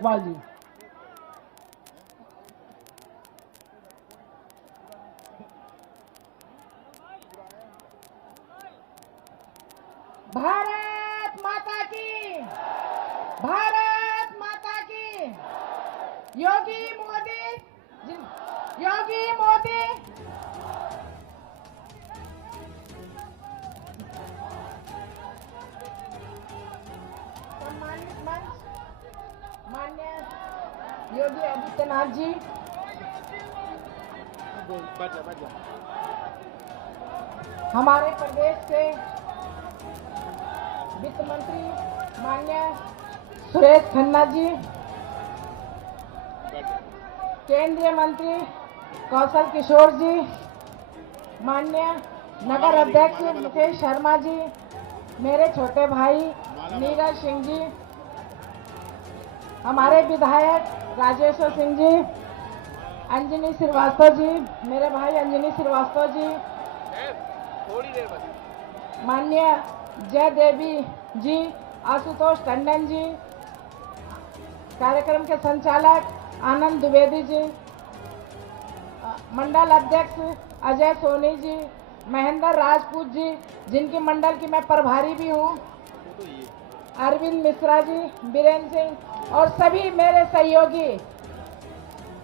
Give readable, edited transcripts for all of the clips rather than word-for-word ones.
सतपाल जी। भारत माता की, भारत माता की। योगी मोदी, योगी मोदी। सम्मानित मंच, माननीय योगी आदित्यनाथ जी, हमारे प्रदेश के वित्त मंत्री माननीय सुरेश खन्ना जी, केंद्रीय मंत्री कौशल किशोर जी, माननीय नगर अध्यक्ष मुकेश शर्मा जी, मेरे छोटे भाई नीरज सिंह जी, हमारे विधायक राजेश्वर सिंह जी, अंजनी श्रीवास्तव जी, मेरे भाई अंजनी श्रीवास्तव जी, थोड़ी देर बस, माननीय जय देवी जी, आशुतोष टंडन जी, कार्यक्रम के संचालक आनंद द्विवेदी जी, मंडल अध्यक्ष अजय सोनी जी, महेंद्र राजपूत जी, जिनकी मंडल की मैं प्रभारी भी हूँ, अरविंद मिश्रा जी, बीरेंद्र सिंह और सभी मेरे सहयोगी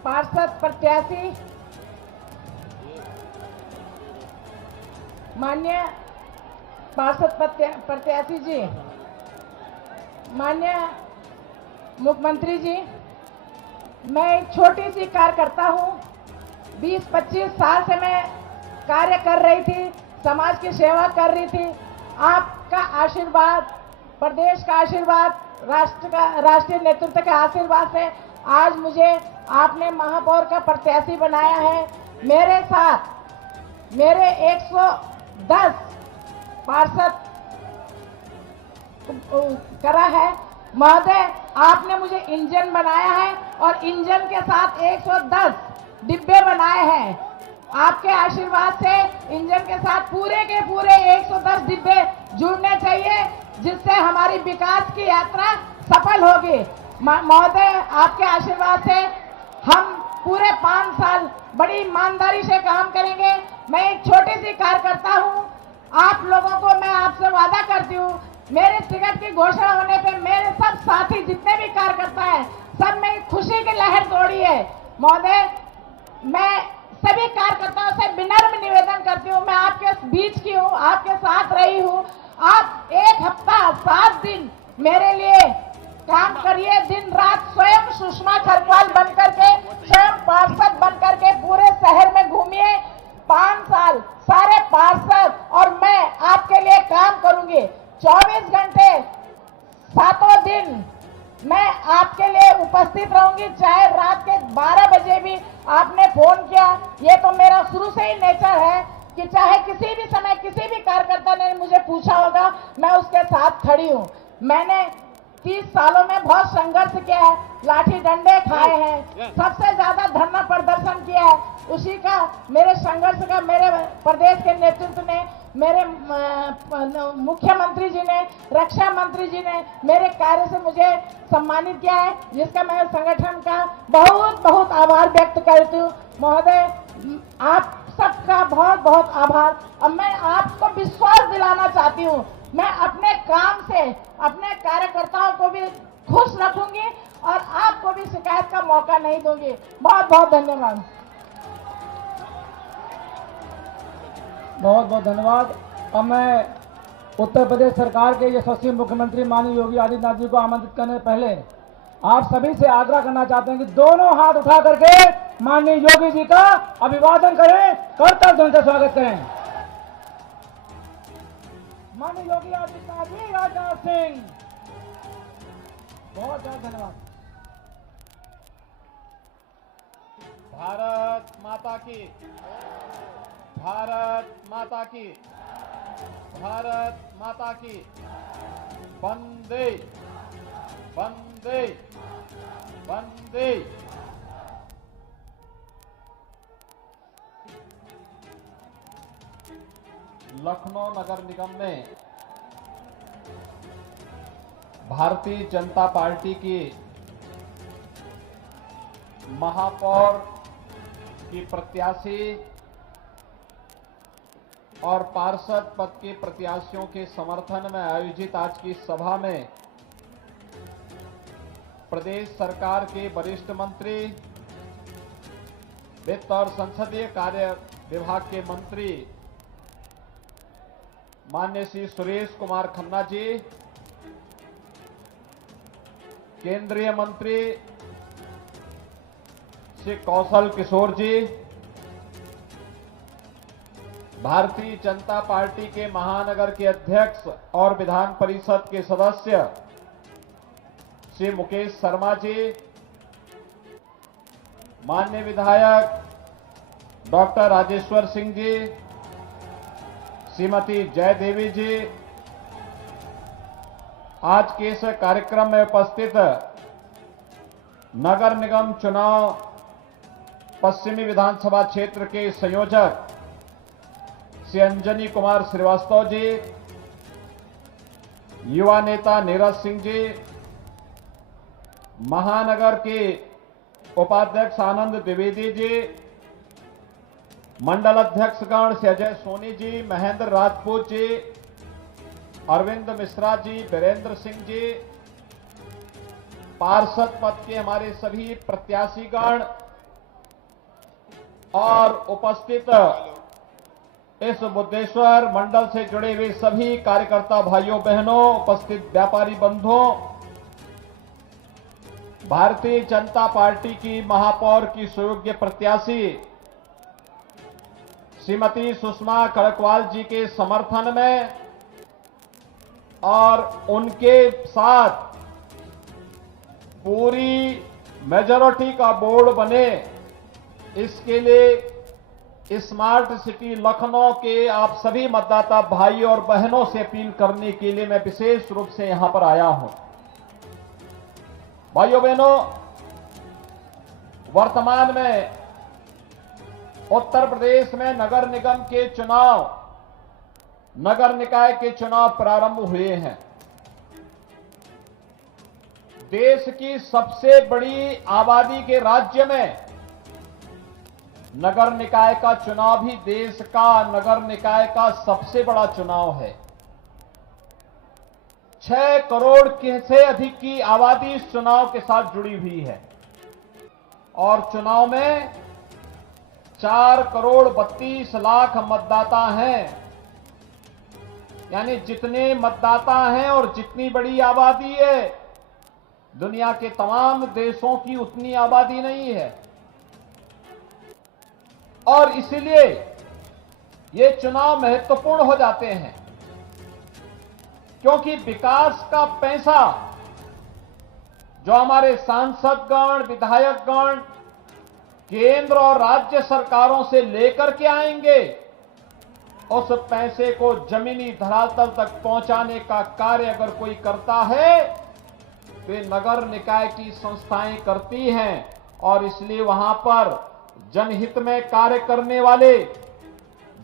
पार्षद प्रत्याशी, माननीय पार्षद प्रत्याशी जी, माननीय मुख्यमंत्री जी, मैं एक छोटी सी कार्यकर्ता हूँ। 20-25 साल से मैं कार्य कर रही थी, समाज की सेवा कर रही थी। आपका आशीर्वाद, प्रदेश का आशीर्वाद, राष्ट्रीय नेतृत्व के आशीर्वाद से आज मुझे आपने महापौर का प्रत्याशी बनाया है। मेरे साथ मेरे 110 पार्षद करा है। महोदय, आपने मुझे इंजन बनाया है और इंजन के साथ 110 डिब्बे बनाए हैं। आपके आशीर्वाद से इंजन के साथ पूरे के पूरे 110 डिब्बे जुड़ने चाहिए, जिससे हमारी विकास की यात्रा सफल होगी। महोदय, आपके आशीर्वाद से हम पूरे 5 साल बड़ी ईमानदारी से काम करेंगे। मैं एक छोटी सी कार्यकर्ता हूँ। आप लोगों को मैं आपसे वादा करती हूँ, मेरे टिकट की घोषणा होने पे मेरे सब साथी जितने भी कार्यकर्ता हैं, सब में खुशी की लहर दौड़ी है। महोदय, मैं सभी कार्यकर्ताओं से विनम्र निवेदन करती हूँ, मैं आपके बीच की हूँ, आपके साथ रही हूँ। आप 1 हफ्ता 7 दिन मेरे लिए काम करिए, दिन रात स्वयं सुषमा खरवाल बन करके, स्वयं पार्षद बन करके पूरे शहर में घूमिए। 5 साल सारे पार्षद और मैं आपके लिए काम करूंगी। 24 घंटे 7 दिन मैं आपके लिए उपस्थित रहूंगी, चाहे रात के 12 बजे भी आपने फोन किया। ये तो मेरा शुरू से ही नेचर है कि चाहे किसी भी समय किसी भी कार्यकर्ता ने मुझे पूछा होगा, मैं उसके साथ खड़ी हूँ। मैंने 30 सालों में बहुत संघर्ष किया है, लाठी डंडे खाए हैं, सबसे ज्यादा धरना प्रदर्शन किया है। उसी का मेरे संघर्ष का मेरे प्रदेश के नेतृत्व ने, मेरे मुख्यमंत्री जी ने, रक्षा मंत्री जी ने मेरे कार्य से मुझे सम्मानित किया है, जिसका मैं संगठन का बहुत बहुत आभार व्यक्त करती हूँ। महोदय, आप सबका बहुत बहुत आभार। अब मैं आपको विश्वास दिलाना चाहती हूँ, मैं अपने काम से अपने कार्यकर्ताओं को भी खुश रखूंगी और आपको भी शिकायत का मौका नहीं दूंगी। बहुत बहुत धन्यवाद। बहुत बहुत धन्यवाद। अब मैं उत्तर प्रदेश सरकार के यशस्वी मुख्यमंत्री माननीय योगी आदित्यनाथ जी को आमंत्रित करने से पहले आप सभी से आग्रह करना चाहते हैं कि दोनों हाथ उठा करके माननीय योगी जी का अभिवादन करें, करतल ध्वनि से स्वागत करें। माननीय योगी आदित्यनाथ जी, राजनाथ सिंह, बहुत बहुत धन्यवाद। भारत माता की, भारत माता की, भारत माता की। वंदे वंदे वंदे। लखनऊ नगर निगम में भारतीय जनता पार्टी की महापौर की प्रत्याशी और पार्षद पद के प्रत्याशियों के समर्थन में आयोजित आज की सभा में प्रदेश सरकार के वरिष्ठ मंत्री, वित्त और संसदीय कार्य विभाग के मंत्री माननीय श्री सुरेश कुमार खन्ना जी, केंद्रीय मंत्री श्री कौशल किशोर जी, भारतीय जनता पार्टी के महानगर के अध्यक्ष और विधान परिषद के सदस्य श्री मुकेश शर्मा जी, माननीय विधायक डॉक्टर राजेश्वर सिंह जी, श्रीमती जय देवी जी, आज के इस कार्यक्रम में उपस्थित नगर निगम चुनाव पश्चिमी विधानसभा क्षेत्र के संयोजक श्री अंजनी कुमार श्रीवास्तव जी, युवा नेता नीरज सिंह जी, महानगर के उपाध्यक्ष आनंद द्विवेदी जी, मंडल अध्यक्षगण से अजय सोनी जी, महेंद्र राजपूत जी, अरविंद मिश्रा जी, वीरेंद्र सिंह जी, पार्षद पद के हमारे सभी प्रत्याशीगण और उपस्थित इस बुद्धेश्वर मंडल से जुड़े हुए सभी कार्यकर्ता भाइयों बहनों, उपस्थित व्यापारी बंधुओं, भारतीय जनता पार्टी की महापौर की सुयोग्य प्रत्याशी श्रीमती सुषमा खड़गवाल जी के समर्थन में और उनके साथ पूरी मेजॉरिटी का बोर्ड बने, इसके लिए स्मार्ट सिटी लखनऊ के आप सभी मतदाता भाई और बहनों से अपील करने के लिए मैं विशेष रूप से यहां पर आया हूं। भाइयों बहनों, वर्तमान में उत्तर प्रदेश में नगर निगम के चुनाव, नगर निकाय के चुनाव प्रारंभ हुए हैं। देश की सबसे बड़ी आबादी के राज्य में नगर निकाय का चुनाव भी देश का नगर निकाय का सबसे बड़ा चुनाव है। 6 करोड़ से अधिक की आबादी इस चुनाव के साथ जुड़ी हुई है और चुनाव में 4 करोड़ 32 लाख मतदाता हैं। यानी जितने मतदाता हैं और जितनी बड़ी आबादी है, दुनिया के तमाम देशों की उतनी आबादी नहीं है और इसलिए ये चुनाव महत्वपूर्ण हो जाते हैं, क्योंकि विकास का पैसा जो हमारे सांसदगण, विधायकगण केंद्र और राज्य सरकारों से लेकर के आएंगे, उस पैसे को जमीनी धरातल तक पहुंचाने का कार्य अगर कोई करता है तो ये नगर निकाय की संस्थाएं करती हैं और इसलिए वहां पर जनहित में कार्य करने वाले,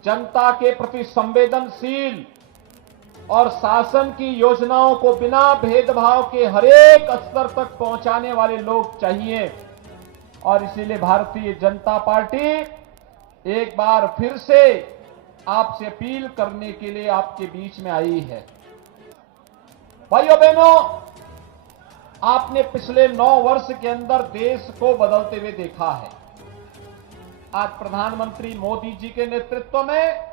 जनता के प्रति संवेदनशील और शासन की योजनाओं को बिना भेदभाव के हरेक स्तर तक पहुंचाने वाले लोग चाहिए और इसीलिए भारतीय जनता पार्टी एक बार फिर से आपसे अपील करने के लिए आपके बीच में आई है। भाइयों बहनों, आपने पिछले 9 वर्ष के अंदर देश को बदलते हुए देखा है। आज प्रधानमंत्री मोदी जी के नेतृत्व में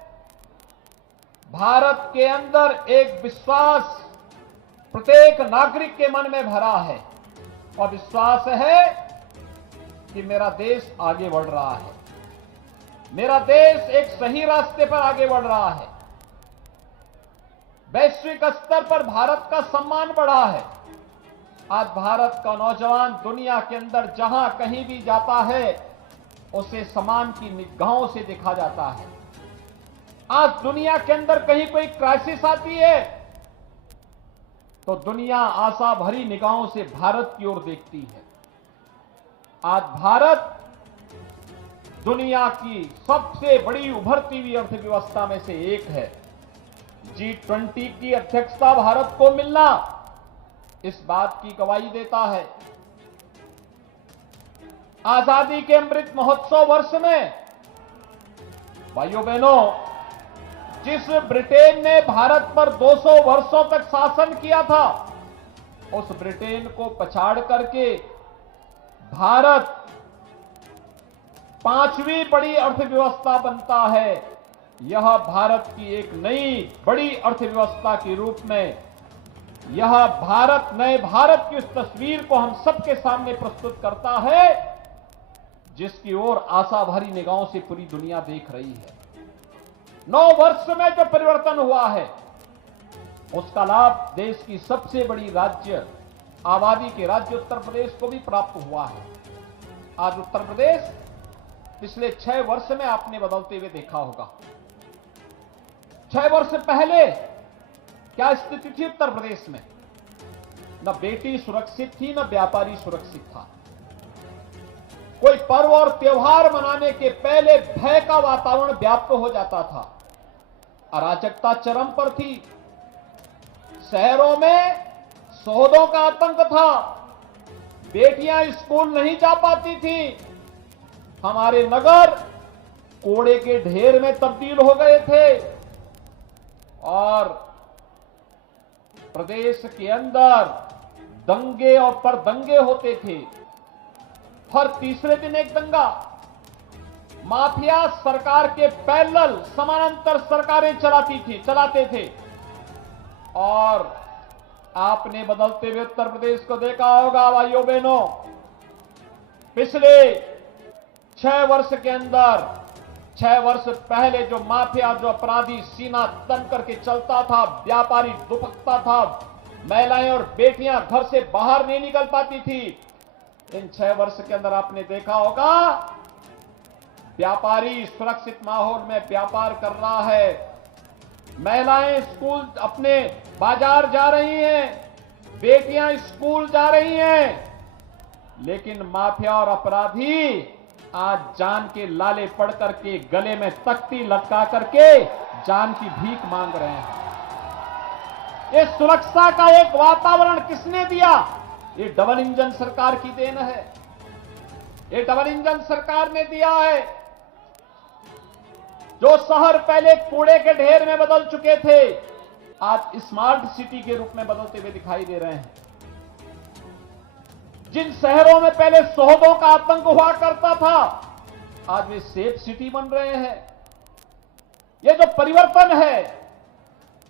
भारत के अंदर एक विश्वास प्रत्येक नागरिक के मन में भरा है और विश्वास है कि मेरा देश आगे बढ़ रहा है, मेरा देश एक सही रास्ते पर आगे बढ़ रहा है, वैश्विक स्तर पर भारत का सम्मान बढ़ा है। आज भारत का नौजवान दुनिया के अंदर जहां कहीं भी जाता है उसे सम्मान की निगाहों से देखा जाता है। आज दुनिया के अंदर कहीं कोई क्राइसिस आती है तो दुनिया आशा भरी निगाहों से भारत की ओर देखती है। आज भारत दुनिया की सबसे बड़ी उभरती हुई अर्थव्यवस्था में से एक है। G20 की अध्यक्षता भारत को मिलना इस बात की गवाही देता है। आजादी के अमृत महोत्सव वर्ष में भाइयों बहनों, जिस ब्रिटेन ने भारत पर 200 वर्षों तक शासन किया था, उस ब्रिटेन को पछाड़ करके भारत 5वीं बड़ी अर्थव्यवस्था बनता है। यह भारत की एक नई बड़ी अर्थव्यवस्था के रूप में यह भारत, नए भारत की उस तस्वीर को हम सबके सामने प्रस्तुत करता है, जिसकी ओर आशा भरी निगाहों से पूरी दुनिया देख रही है। 9 वर्ष में जो परिवर्तन हुआ है, उसका लाभ देश की सबसे बड़ी राज्य, आबादी के राज्य उत्तर प्रदेश को भी प्राप्त हुआ है। आज उत्तर प्रदेश पिछले 6 वर्ष में आपने बदलते हुए देखा होगा। 6 वर्ष पहले क्या स्थिति थी उत्तर प्रदेश में? न बेटी सुरक्षित थी, न व्यापारी सुरक्षित था। कोई पर्व और त्योहार मनाने के पहले भय का वातावरण व्याप्त हो जाता था। अराजकता चरम पर थी। शहरों में शोधों का आतंक था। बेटियां स्कूल नहीं जा पाती थी। हमारे नगर कोड़े के ढेर में तब्दील हो गए थे और प्रदेश के अंदर दंगे और पर दंगे होते थे। हर तीसरे दिन एक दंगा। माफिया सरकार के पैरेलल समानांतर सरकारें चलाते थे। और आपने बदलते हुए उत्तर प्रदेश को देखा होगा भाइयों बहनों। पिछले 6 वर्ष के अंदर, 6 वर्ष पहले जो माफिया, जो अपराधी सीना तन करके चलता था, व्यापारी दुपकता था, महिलाएं और बेटियां घर से बाहर नहीं निकल पाती थी, इन 6 वर्ष के अंदर आपने देखा होगा व्यापारी सुरक्षित माहौल में व्यापार कर रहा है। महिलाएं स्कूल, अपने बाजार जा रही हैं, बेटियां स्कूल जा रही हैं। लेकिन माफिया और अपराधी आज जान के लाले पड़ करके, गले में तख्ती लटका करके जान की भीख मांग रहे हैं। ये सुरक्षा का एक वातावरण किसने दिया? ये डबल इंजन सरकार की देन है। ये डबल इंजन सरकार ने दिया है। जो शहर पहले कूड़े के ढेर में बदल चुके थे, आज स्मार्ट सिटी के रूप में बदलते हुए दिखाई दे रहे हैं। जिन शहरों में पहले शोधों का आतंक हुआ करता था, आज वे सेफ सिटी बन रहे हैं। ये जो परिवर्तन है,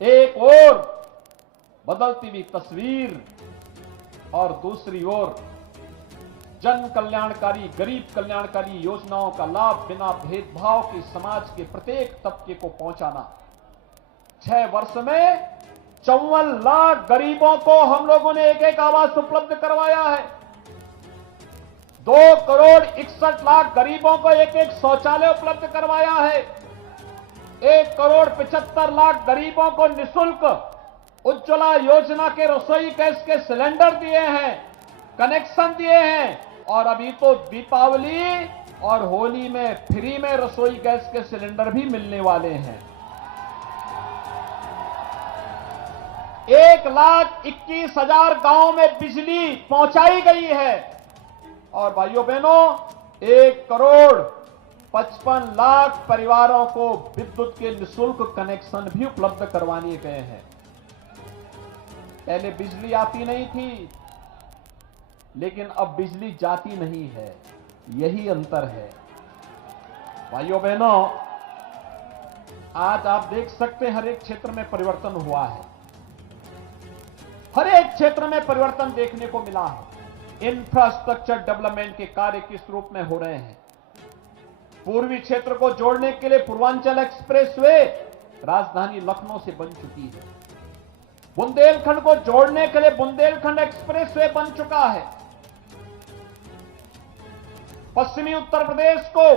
एक ओर बदलती हुई तस्वीर और दूसरी ओर जन कल्याणकारी, गरीब कल्याणकारी योजनाओं का लाभ बिना भेदभाव के समाज के प्रत्येक तबके को पहुंचाना। 6 वर्ष में 54 लाख गरीबों को हम लोगों ने एक आवास उपलब्ध करवाया है। 2 करोड़ 61 लाख गरीबों को एक शौचालय उपलब्ध करवाया है। 1 करोड़ 75 लाख गरीबों को निःशुल्क उज्ज्वला योजना के रसोई गैस के सिलेंडर दिए हैं, कनेक्शन दिए हैं। और अभी तो दीपावली और होली में फ्री में रसोई गैस के सिलेंडर भी मिलने वाले हैं। 1,21,000 गांव में बिजली पहुंचाई गई है। और भाइयों बहनों, 1 करोड़ 55 लाख परिवारों को विद्युत के निःशुल्क कनेक्शन भी उपलब्ध करवाने गए हैं। पहले बिजली आती नहीं थी, लेकिन अब बिजली जाती नहीं है। यही अंतर है। भाइयों बहनों, आज आप देख सकते हैं हर एक क्षेत्र में परिवर्तन हुआ है। हर एक क्षेत्र में परिवर्तन देखने को मिला है। इंफ्रास्ट्रक्चर डेवलपमेंट के कार्य किस रूप में हो रहे हैं। पूर्वी क्षेत्र को जोड़ने के लिए पूर्वांचल एक्सप्रेसवे राजधानी लखनऊ से बन चुकी है। बुंदेलखंड को जोड़ने के लिए बुंदेलखंड एक्सप्रेसवे बन चुका है। पश्चिमी उत्तर प्रदेश को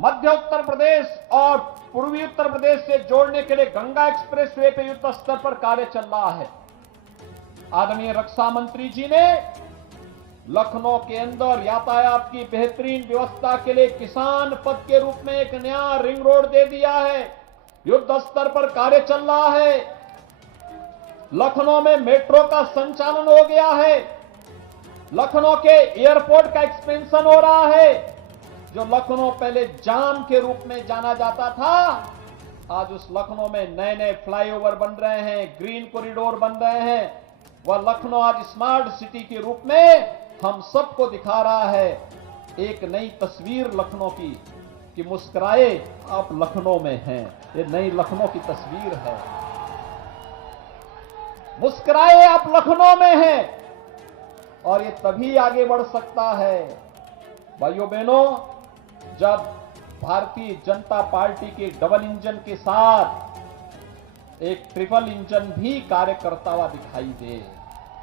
मध्य उत्तर प्रदेश और पूर्वी उत्तर प्रदेश से जोड़ने के लिए गंगा एक्सप्रेसवे पे युद्ध स्तर पर कार्य चल रहा है। आदरणीय रक्षा मंत्री जी ने लखनऊ के अंदर यातायात की बेहतरीन व्यवस्था के लिए किसान पथ के रूप में एक नया रिंग रोड दे दिया है। युद्ध स्तर पर कार्य चल रहा है। लखनऊ में मेट्रो का संचालन हो गया है। लखनऊ के एयरपोर्ट का एक्सपेंशन हो रहा है। जो लखनऊ पहले जाम के रूप में जाना जाता था, आज उस लखनऊ में नए नए फ्लाईओवर बन रहे हैं, ग्रीन कॉरिडोर बन रहे हैं। वह लखनऊ आज स्मार्ट सिटी के रूप में हम सबको दिखा रहा है एक नई तस्वीर लखनऊ की, कि मुस्कुराए आप लखनऊ में हैं। ये नई लखनऊ की तस्वीर है, मुस्कुराए आप लखनऊ में हैं। और ये तभी आगे बढ़ सकता है भाइयों बहनों, जब भारतीय जनता पार्टी के डबल इंजन के साथ एक ट्रिपल इंजन भी कार्य करता हुआ दिखाई दे।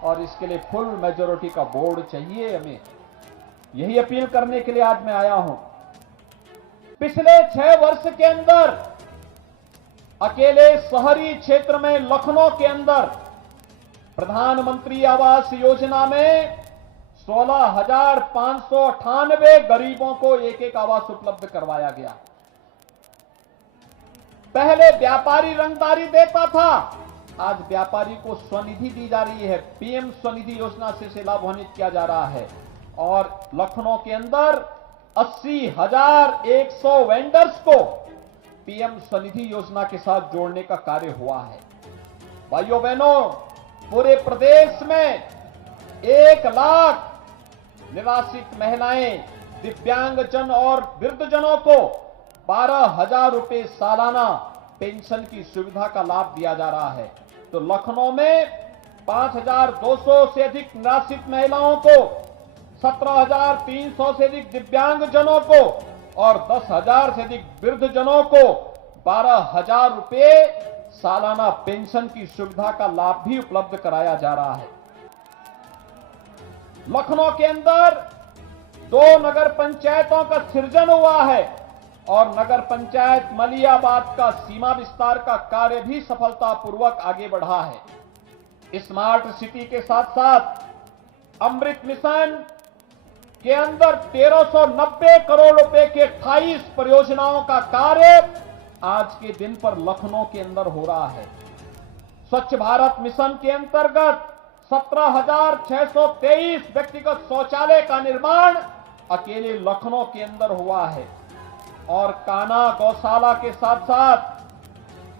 और इसके लिए फुल मेजॉरिटी का बोर्ड चाहिए हमें। यही अपील करने के लिए आज मैं आया हूं। पिछले 6 वर्ष के अंदर अकेले शहरी क्षेत्र में लखनऊ के अंदर प्रधानमंत्री आवास योजना में 16,598 गरीबों को एक एक आवास उपलब्ध करवाया गया। पहले व्यापारी रंगदारी देता था, आज व्यापारी को स्वनिधि दी जा रही है। पीएम स्वनिधि योजना से लाभान्वित किया जा रहा है। और लखनऊ के अंदर 80,100 वेंडर्स को पीएम स्वनिधि योजना के साथ जोड़ने का कार्य हुआ है। भाइयों बहनों, पूरे प्रदेश में 1 लाख निराश्रित महिलाएं, दिव्यांगजन और वृद्धजनों को 12,000 रुपए सालाना पेंशन की सुविधा का लाभ दिया जा रहा है। तो लखनऊ में 5,200 से अधिक निराश्रित महिलाओं को, 17,300 से अधिक दिव्यांगजनों को और 10,000 से अधिक वृद्धजनों को 12,000 रुपए सालाना पेंशन की सुविधा का लाभ भी उपलब्ध कराया जा रहा है। लखनऊ के अंदर 2 नगर पंचायतों का सृजन हुआ है और नगर पंचायत मलियाबाद का सीमा विस्तार का कार्य भी सफलतापूर्वक आगे बढ़ा है। स्मार्ट सिटी के साथ साथ अमृत मिशन के अंदर 1,390 करोड़ रुपए के 28 परियोजनाओं का कार्य आज के दिन पर लखनऊ के अंदर हो रहा है। स्वच्छ भारत मिशन के अंतर्गत 17,623 व्यक्तिगत शौचालय का निर्माण अकेले लखनऊ के अंदर हुआ है। और कान्हा गौशाला के साथ साथ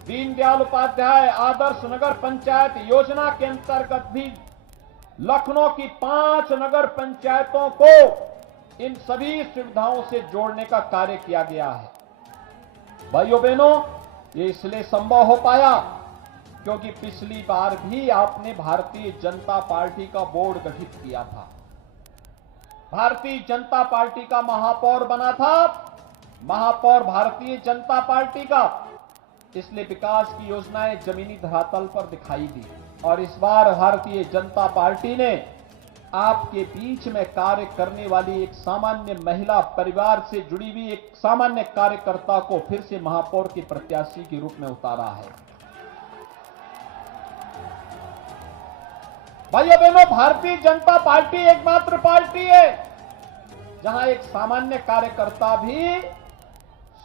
दीनदयाल उपाध्याय आदर्श नगर पंचायत योजना के अंतर्गत भी लखनऊ की 5 नगर पंचायतों को इन सभी सुविधाओं से जोड़ने का कार्य किया गया है। भाइयों बहनों, ये इसलिए संभव हो पाया क्योंकि पिछली बार भी आपने भारतीय जनता पार्टी का बोर्ड गठित किया था। भारतीय जनता पार्टी का महापौर बना था, महापौर भारतीय जनता पार्टी का, इसलिए विकास की योजनाएं जमीनी धरातल पर दिखाई दी। और इस बार भारतीय जनता पार्टी ने आपके बीच में कार्य करने वाली एक सामान्य महिला परिवार से जुड़ी हुई एक सामान्य कार्यकर्ता को फिर से महापौर के प्रत्याशी के रूप में उतारा है। भाइयों बहनों, भारतीय जनता पार्टी एकमात्र पार्टी है जहां एक सामान्य कार्यकर्ता भी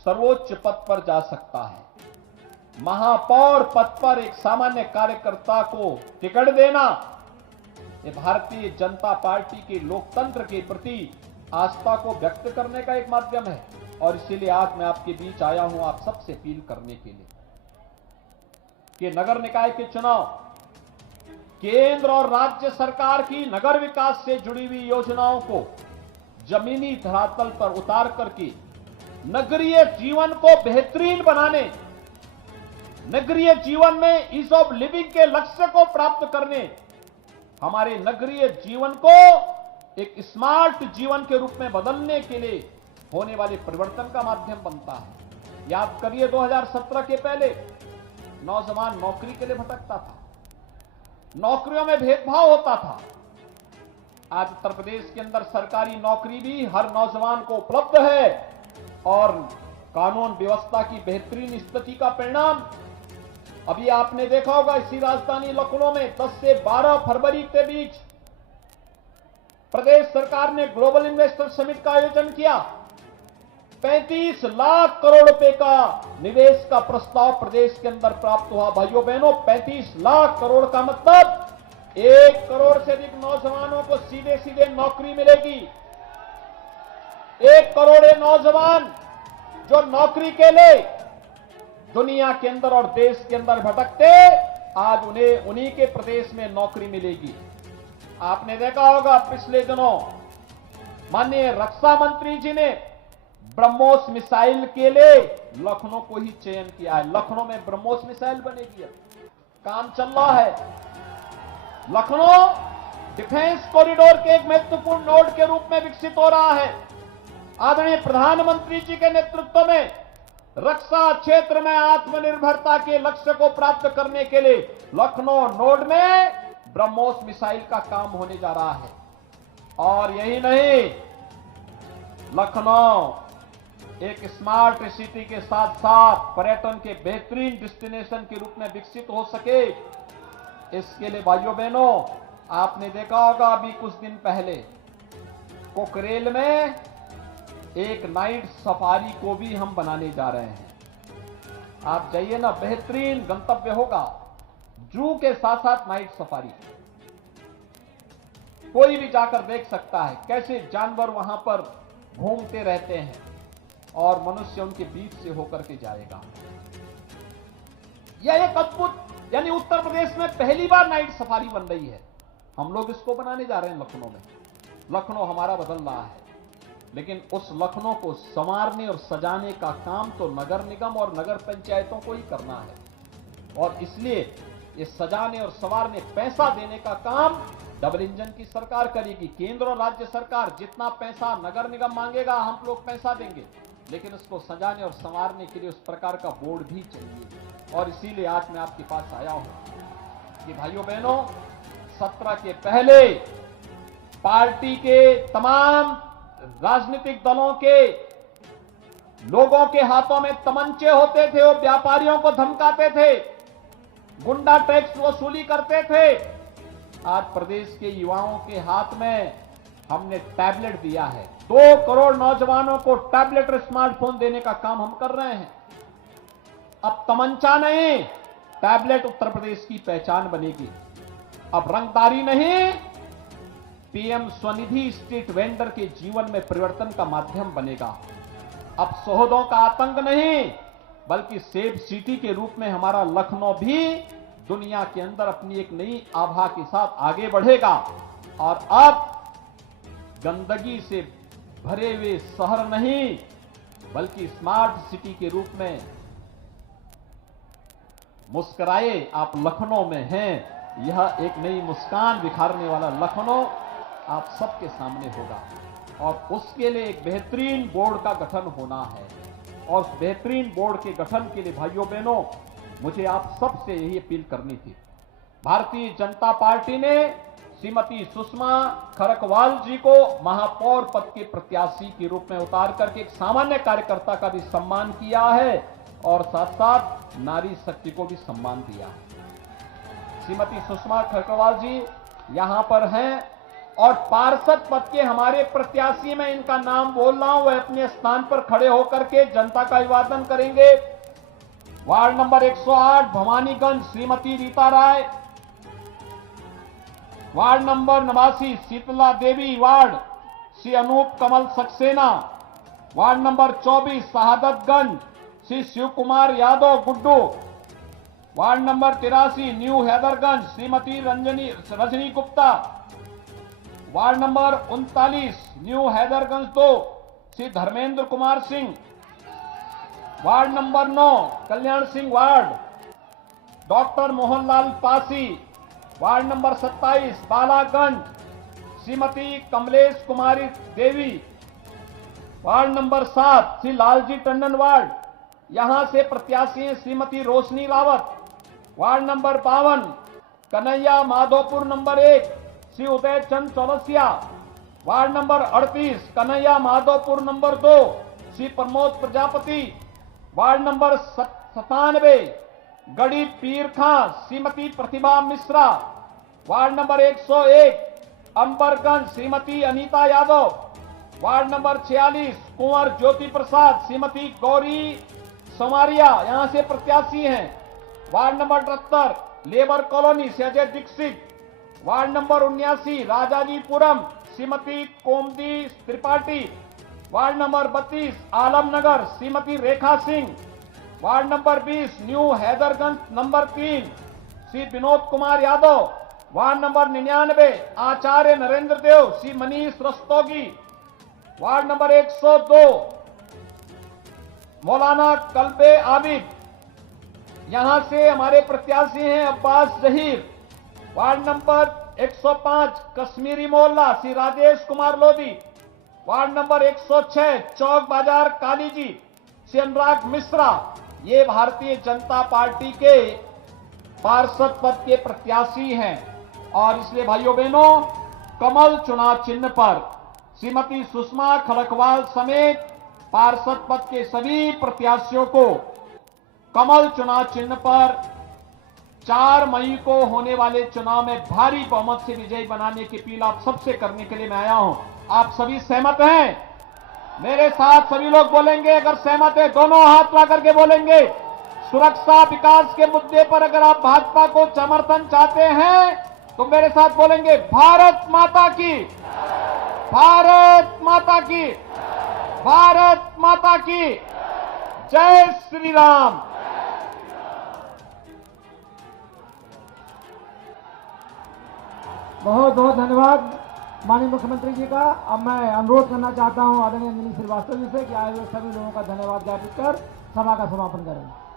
सर्वोच्च पद पर जा सकता है। महापौर पद पर एक सामान्य कार्यकर्ता को टिकट देना ये भारतीय जनता पार्टी के लोकतंत्र के प्रति आस्था को व्यक्त करने का एक माध्यम है। और इसीलिए आज मैं आपके बीच आया हूं आप सबसे अपील करने के लिए कि नगर निकाय के चुनाव केंद्र और राज्य सरकार की नगर विकास से जुड़ी हुई योजनाओं को जमीनी धरातल पर उतार करके नगरीय जीवन को बेहतरीन बनाने, नगरीय जीवन में ईज ऑफ लिविंग के लक्ष्य को प्राप्त करने, हमारे नगरीय जीवन को एक स्मार्ट जीवन के रूप में बदलने के लिए होने वाले परिवर्तन का माध्यम बनता है। याद करिए 2017 के पहले नौजवान नौकरी के लिए भटकता था, नौकरियों में भेदभाव होता था। आज उत्तर प्रदेश के अंदर सरकारी नौकरी भी हर नौजवान को उपलब्ध है और कानून व्यवस्था की बेहतरीन स्थिति का परिणाम अभी आपने देखा होगा। इसी राजधानी लखनऊ में 10 से 12 फरवरी के बीच प्रदेश सरकार ने ग्लोबल इन्वेस्टर समिट का आयोजन किया। 35 लाख करोड़ रुपए का निवेश का प्रस्ताव प्रदेश के अंदर प्राप्त हुआ। भाइयों बहनों, 35 लाख करोड़ का मतलब 1 करोड़ से अधिक नौजवानों को सीधे सीधे नौकरी मिलेगी। 1 करोड़ नौजवान जो नौकरी के लिए दुनिया के अंदर और देश के अंदर भटकते, आज उन्हें उन्हीं के प्रदेश में नौकरी मिलेगी। आपने देखा होगा पिछले दिनों माननीय रक्षा मंत्री जी ने ब्रह्मोस मिसाइल के लिए लखनऊ को ही चयन किया है। लखनऊ में ब्रह्मोस मिसाइल बनेगी। काम चल रहा है। लखनऊ डिफेंस कॉरिडोर के एक महत्वपूर्ण नोड के रूप में विकसित हो रहा है। आदरणीय प्रधानमंत्री जी के नेतृत्व में रक्षा क्षेत्र में आत्मनिर्भरता के लक्ष्य को प्राप्त करने के लिए लखनऊ नोड में ब्रह्मोस मिसाइल का काम होने जा रहा है। और यही नहीं, लखनऊ एक स्मार्ट सिटी के साथ साथ पर्यटन के बेहतरीन डेस्टिनेशन के रूप में विकसित हो सके, इसके लिए भाइयों बहनों, आपने देखा होगा अभी कुछ दिन पहले कोकरेल में एक नाइट सफारी को भी हम बनाने जा रहे हैं। आप जाइए ना, बेहतरीन गंतव्य होगा। जू के साथ साथ नाइट सफारी, कोई भी जाकर देख सकता है कैसे जानवर वहां पर घूमते रहते हैं और मनुष्य उनके बीच से होकर के जाएगा। यह एक अद्भुत, यानी उत्तर प्रदेश में पहली बार नाइट सफारी बन रही है। हम लोग इसको बनाने जा रहे हैं लखनऊ में। लखनऊ हमारा बदल रहा है, लेकिन उस लखनऊ को संवारने और सजाने का काम तो नगर निगम और नगर पंचायतों को ही करना है। और इसलिए ये सजाने और संवारने, पैसा देने का काम डबल इंजन की सरकार करेगी। केंद्र और राज्य सरकार जितना पैसा नगर निगम मांगेगा हम लोग पैसा देंगे, लेकिन उसको सजाने और संवारने के लिए उस प्रकार का बोर्ड भी चाहिए। और इसीलिए आज मैं आपके पास आया हूं कि भाइयों बहनों, सत्र के पहले पार्टी के तमाम राजनीतिक दलों के लोगों के हाथों में तमंचे होते थे, वो व्यापारियों को धमकाते थे, गुंडा टैक्स वसूली करते थे। आज प्रदेश के युवाओं के हाथ में हमने टैबलेट दिया है। 2 करोड़ नौजवानों को टैबलेट और स्मार्टफोन देने का काम हम कर रहे हैं। अब तमंचा नहीं, टैबलेट उत्तर प्रदेश की पहचान बनेगी। अब रंगदारी नहीं, पीएम स्वनिधि स्ट्रीट वेंडर के जीवन में परिवर्तन का माध्यम बनेगा। अब सोहदों का आतंक नहीं, बल्कि सेफ सिटी के रूप में हमारा लखनऊ भी दुनिया के अंदर अपनी एक नई आभा के साथ आगे बढ़ेगा। और अब गंदगी से भरे हुए शहर नहीं, बल्कि स्मार्ट सिटी के रूप में मुस्कुराए आप लखनऊ में हैं। यह एक नई मुस्कान बिखारने वाला लखनऊ आप सबके सामने होगा। और उसके लिए एक बेहतरीन बोर्ड का गठन होना है। और उस बेहतरीन बोर्ड के गठन के लिए भाइयों बहनों, मुझे आप सबसे यही अपील करनी थी। भारतीय जनता पार्टी ने श्रीमती सुषमा खरकवाल जी को महापौर पद के प्रत्याशी के रूप में उतार करके एक सामान्य कार्यकर्ता का भी सम्मान किया है और साथ साथ नारी शक्ति को भी सम्मान दिया है। श्रीमती सुषमा खरकवाल जी यहां पर हैं और पार्षद पद के हमारे प्रत्याशी, मैं इनका नाम बोल रहा हूं, वह अपने स्थान पर खड़े होकर के जनता का अभिवादन करेंगे। Ward number 108 Bhawaniganj Shrimati Rita Rai, ward number 89 Sheetla Devi, ward Shri Anoop Kamal Saxena, ward number 24 Shahadatganj Shri Shiv Kumar Yadav Guddu, ward number 83 new Haidarganj Shrimati Rajni Gupta, ward number 39 new Haidarganj 2 Shri Dharmendra Kumar Singh, ward number 9 Kalyan Singh ward doctor Mohanlal Pasi, ward number 27 Balaganj Shrimati Kamlesh Kumari Devi, ward number 7 Shri Lalji Tandon ward, यहां से प्रत्याशी हैं Shrimati Roshni Rawat, ward number 52 Kanhaiya Madhopur number 1 Shri Uday Chand Chaurasia, ward number 38 Kanhaiya Madhopur number 2 Shri Pramod Prajapati, ward number 97 Garhi Peer Khan Shrimati Pratibha Mishra, ward number 101 Ambarganj Shrimati Anita Yadav, ward number 46 Kunwar Jyoti Prasad Shrimati Gauri Samaria, यहां से प्रत्याशी हैं, ward number 78 labour colony से Ajay Dikshit, ward number 79 Rajajipuram Shrimati Komdi Tripathi, ward number 32 Alamnagar Shrimati Rekha Singh, ward number 20 new Haidarganj number 3 Shri Vinod Kumar Yadav, ward number 99 Acharya Narendra Dev Shri Manish Rastogi, ward number 102 Maulana Kalbe Abid, यहां से हमारे प्रत्याशी हैं Abbas Zaheer, ward number 105 Kashmiri Mohalla Shri Rajesh Kumar Lodhi, ward number 106 Chowk Bazaar Kali जी श्री अनुराग मिश्रा। ये भारतीय जनता पार्टी के पार्षद पद के प्रत्याशी हैं और इसलिए भाइयों बहनों कमल चुनाव चिन्ह पर श्रीमती सुषमा खलखवाल समेत पार्षद पद के सभी प्रत्याशियों को कमल चुनाव चिन्ह पर 4 मई को होने वाले चुनाव में भारी बहुमत से विजयी बनाने की अपील आप सबसे करने के लिए मैं आया हूं। आप सभी सहमत हैं? मेरे साथ सभी लोग बोलेंगे, अगर सहमत है दोनों हाथ ला करके बोलेंगे। सुरक्षा विकास के मुद्दे पर अगर आप भाजपा को समर्थन चाहते हैं तो मेरे साथ बोलेंगे, भारत माता की, भारत माता की, भारत माता की जय श्री राम। बहुत बहुत धन्यवाद माननीय मुख्यमंत्री जी का। अब मैं अनुरोध करना चाहता हूं आदरणीय अंजनी श्रीवास्तव जी से कि आए हुए सभी लोगों का धन्यवाद ज्ञापित कर सभा का समापन करें।